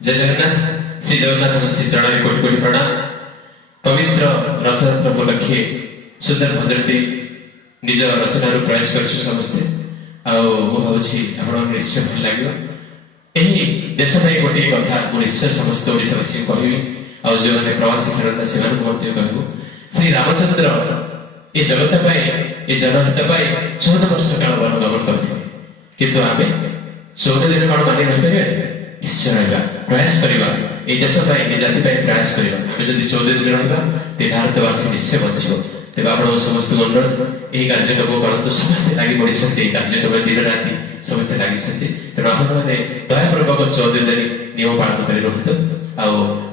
जय जगन्नाथ। श्री जगन्नाथ श्री चरण कोटि कोटि प्रणाम। पवित्र रथयात्रा उपलक्षे सुंदर भजनटी निज रचनार प्रयास करछु समस्ते आउछि आपण निश्चय भल लगे। यही देश में गोटे कथा निश्चय समस्त ओडावासी कहबी आ जो मैंने प्रवासी फेरता से कहू। श्री रामचंद्र ये जगत ये जनहित 14 वर्ष काल वन गमन करते किंतु आम 14 दिन कौन मानि रही निश्चय रहा प्रयास करवा ये देश ये जाति प्रयास करवा आम जब 14 दिन रहा तो भारतवासी निश्चय बचो। तेज आप समस्त अनुरोध यही कार्यक्रम करते समस्ते लगी पड़ी कार्यक्रम दिन राति समस्ते लगी तेणु आपने दयापूर्वक 14 दिन नियम पालन कर रुहतु।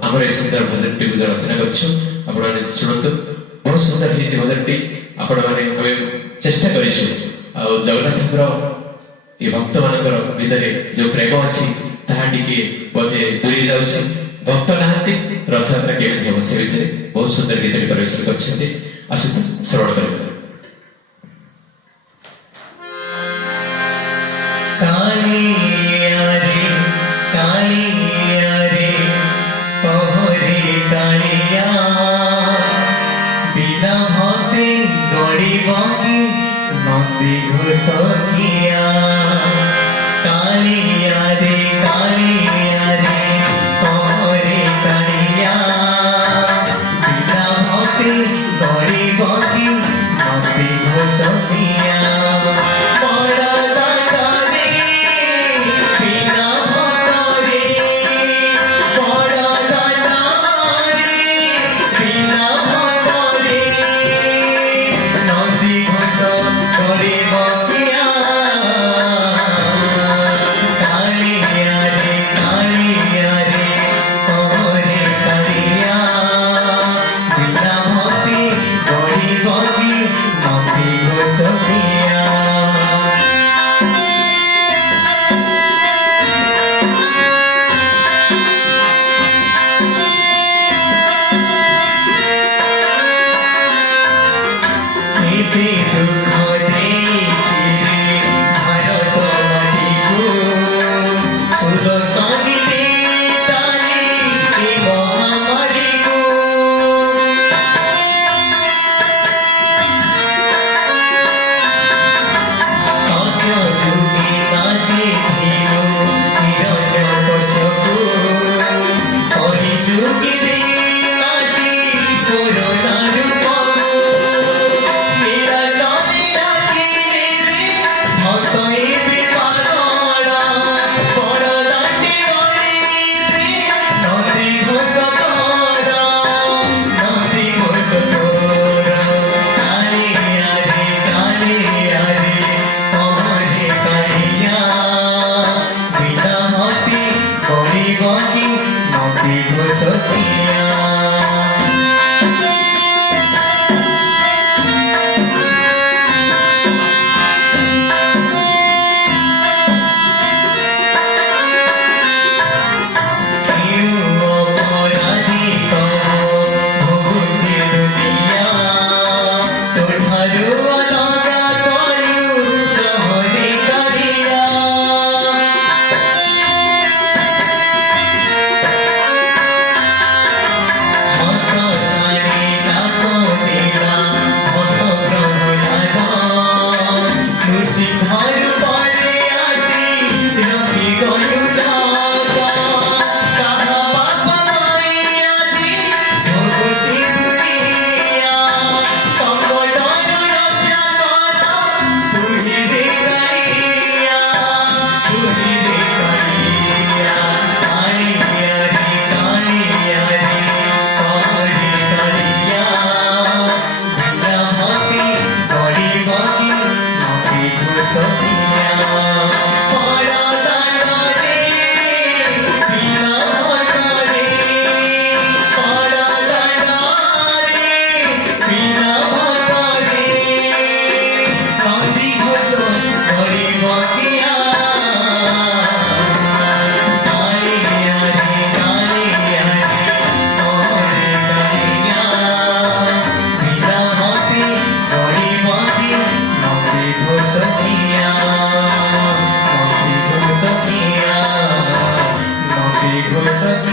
आमर ये सुंदर भजन टी रचना कर शुणु बहुत सुंदर भजन टी आपण मैंने चेष्टा करूँ जगन्नाथ ये भक्त मान भितर जो प्रेम अच्छी टे बोधे दूरी जाऊँगी भक्त नहांती रथयात्रा केमी हम से भितर बहुत सुंदर गीत परिवेशन कर श्रवण कर नंदी घोषकिया कालिया रे पहरे कालिया बिना भक्ति गड़ी बगी ନଦୀ ଘୋଷ